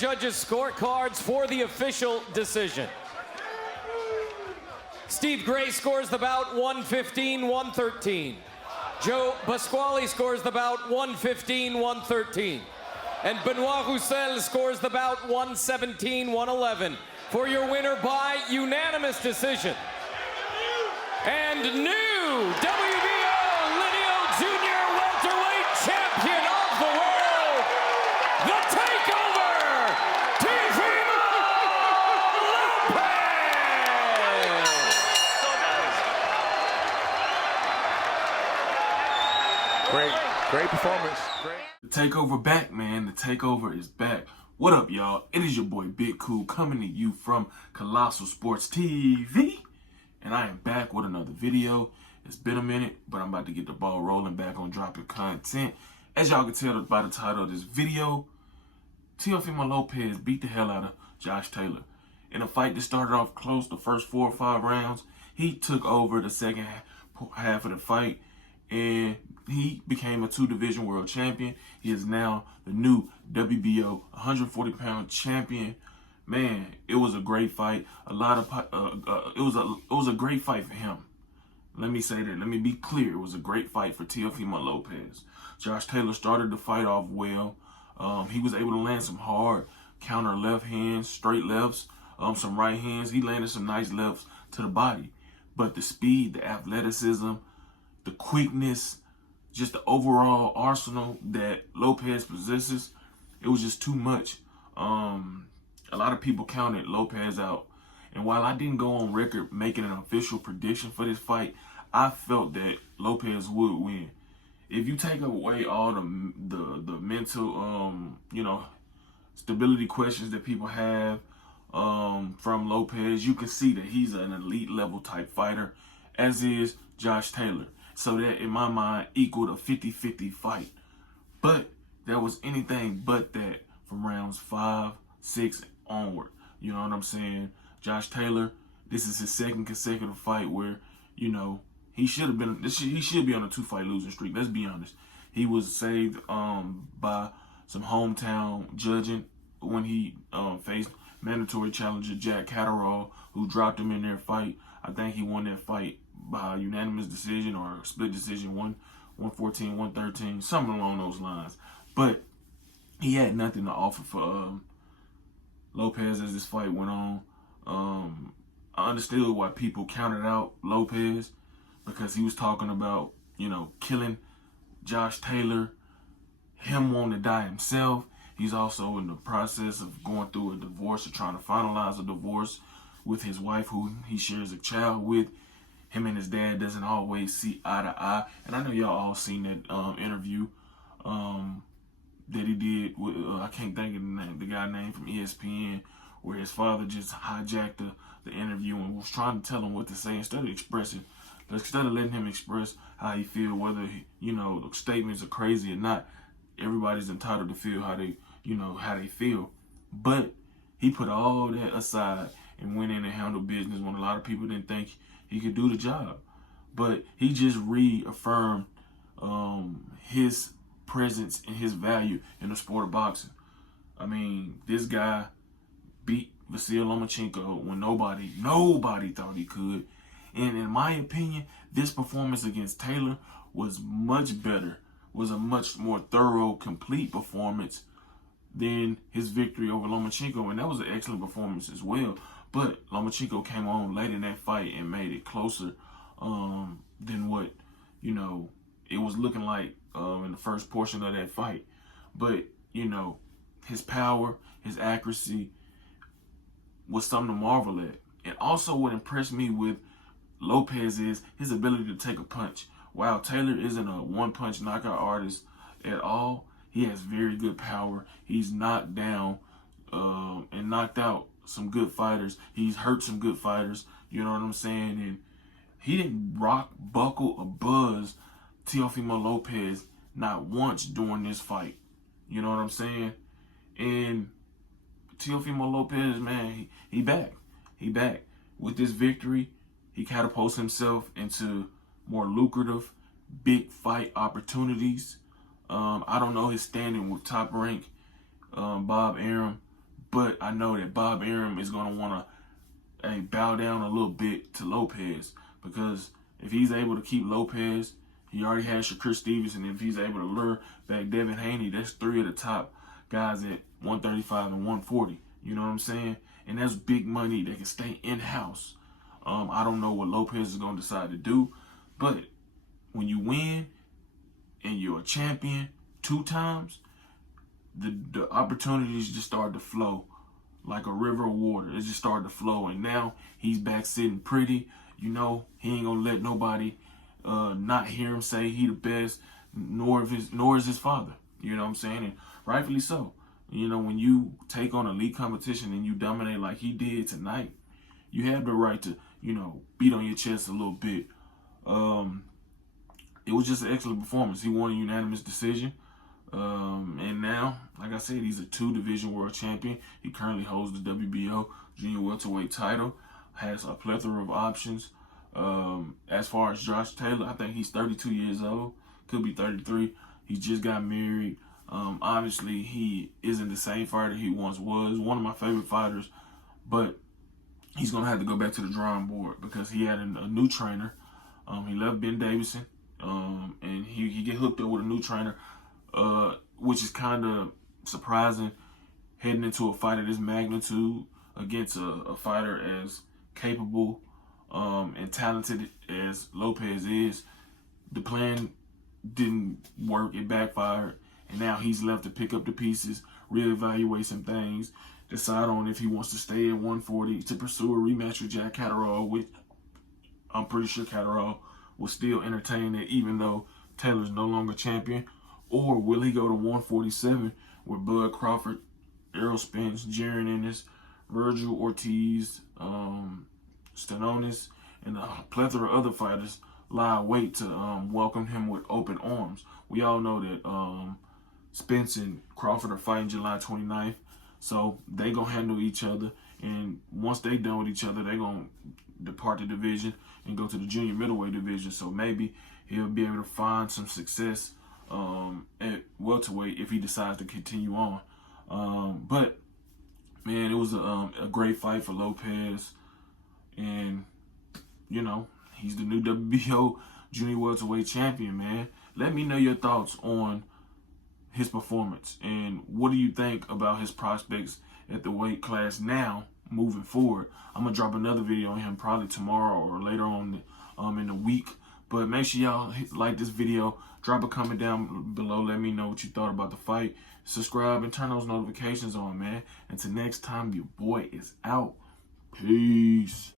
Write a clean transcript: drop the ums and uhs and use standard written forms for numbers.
judges' scorecards for the official decision. Steve Gray scores the bout 115-113. Joe Pasquale scores the bout 115-113. And Benoit Roussel scores the bout 117-111 for your winner by unanimous decision. And new WBO Lineal Junior welterweight champion of the world, the Takeover, Teofimo Lopez! Great performance. The Takeover back, man. The Takeover is back. What up, y'all? It is your boy Big Cool coming to you from Colossal Sports TV. And I am back with another video. It's been a minute, but I'm about to get the ball rolling back on dropping content. As y'all can tell by the title of this video, Teofimo Lopez beat the hell out of Josh Taylor. In a fight that started off close the first 4 or 5 rounds, he took over the second half of the fight, and he became a 2-division world champion. He is now the new WBO 140-pound champion. Man, it was a great fight. It was a great fight for him. Let me say that. Let me be clear. It was a great fight for Teofimo Lopez. Josh Taylor started the fight off well. He was able to land some hard counter left hands, straight lefts, some right hands. He landed some nice lefts to the body. But the speed, the athleticism, the quickness, just the overall arsenal that Lopez possesses, it was just too much. A lot of people counted Lopez out. And while I didn't go on record making an official prediction for this fight, I felt that Lopez would win. If you take away all the mental, stability questions that people have from Lopez, you can see that he's an elite level type fighter, as is Josh Taylor. So that, in my mind, equaled a 50-50 fight. But that was anything but that from rounds 5, 6 onward. You know what I'm saying? Josh Taylor, this is his second consecutive fight where, he should be on a 2-fight losing streak. Let's be honest. He was saved by some hometown judging when he faced mandatory challenger Jack Catterall, who dropped him in their fight. I think he won that fight by unanimous decision or split decision, 114-113, something along those lines. But he had nothing to offer for Lopez as this fight went on. I understood why people counted out Lopez, because he was talking about, killing Josh Taylor, him wanting to die himself. He's also in the process of going through a divorce or trying to finalize a divorce with his wife, who he shares a child with. Him and his dad doesn't always see eye to eye. And I know y'all all seen that interview that he did with, I can't think of the guy's name from ESPN, where his father just hijacked the interview and was trying to tell him what to say instead of letting him express how he feel, whether the statements are crazy or not. Everybody's entitled to feel how they feel. But he put all that aside and went in and handled business when a lot of people didn't think he could do the job. But he just reaffirmed his presence and his value in the sport of boxing. I mean, this guy beat Vasyl Lomachenko when nobody thought he could. And in my opinion, this performance against Taylor was much better, was a much more thorough, complete performance than his victory over Lomachenko. And that was an excellent performance as well. But Lomachenko came on late in that fight and made it closer than what, it was looking like in the first portion of that fight. But, his power, his accuracy was something to marvel at. And also what impressed me with Lopez is his ability to take a punch. While Taylor isn't a one-punch knockout artist at all, he has very good power. He's knocked down and knocked out some good fighters. He's hurt some good fighters. You know what I'm saying? And he didn't rock, buckle, or buzz Teofimo Lopez not once during this fight. You know what I'm saying? And Teofimo Lopez, man, he back. He back. With this victory, he catapults himself into more lucrative, big fight opportunities. I don't know his standing with Top Rank, Bob Arum, But I know that Bob Arum is going to want to bow down a little bit to Lopez, because if he's able to keep Lopez, he already has Shakur Stevenson. If he's able to lure back Devin Haney, that's 3 of the top guys at 135 and 140. You know what I'm saying? And that's big money that can stay in-house. I don't know what Lopez is going to decide to do, but when you win and you're a champion 2 times, the opportunities just start to flow like a river of water. It just started to flow, and now he's back sitting pretty. You know, he ain't gonna let nobody not hear him say he the best, nor is his father. You know what I'm saying? And rightfully so. You know, when you take on elite competition and you dominate like he did tonight, you have the right to, you know, beat on your chest a little bit. It was just an excellent performance. He won a unanimous decision. And now, like I said, he's a 2-division world champion. He currently holds the WBO junior welterweight title, has a plethora of options. As far as Josh Taylor, I think he's 32 years old, could be 33. He just got married. Obviously, he isn't the same fighter he once was. One of my favorite fighters, but he's going to have to go back to the drawing board because he had a new trainer. He left Ben Davison, and he get hooked up with a new trainer, which is kind of surprising, heading into a fight of this magnitude against a fighter as capable and talented as Lopez is. The plan didn't work. It backfired. And now he's left to pick up the pieces, reevaluate some things, decide on if he wants to stay at 140 to pursue a rematch with Jack Catterall, which I'm pretty sure Catterall will still entertain it even though Taylor's no longer champion. Or will he go to 147 with Bud Crawford, Errol Spence, Jaron Ennis, Virgil Ortiz, Stanonis, and a plethora of other fighters lie wait to welcome him with open arms. We all know that Spence and Crawford are fighting July 29th, so they gonna handle each other. And once they done with each other, they gonna depart the division and go to the junior middleweight division. So maybe he'll be able to find some success at welterweight if he decides to continue on. But man, it was a great fight for Lopez, and you know, he's the new WBO junior welterweight champion, man. Let me know your thoughts on his performance, and what do you think about his prospects at the weight class now moving forward. I'm gonna drop another video on him probably tomorrow or later on in the week. But make sure y'all like this video, drop a comment down below, let me know what you thought about the fight, subscribe and turn those notifications on, man. Until next time, your boy is out. Peace.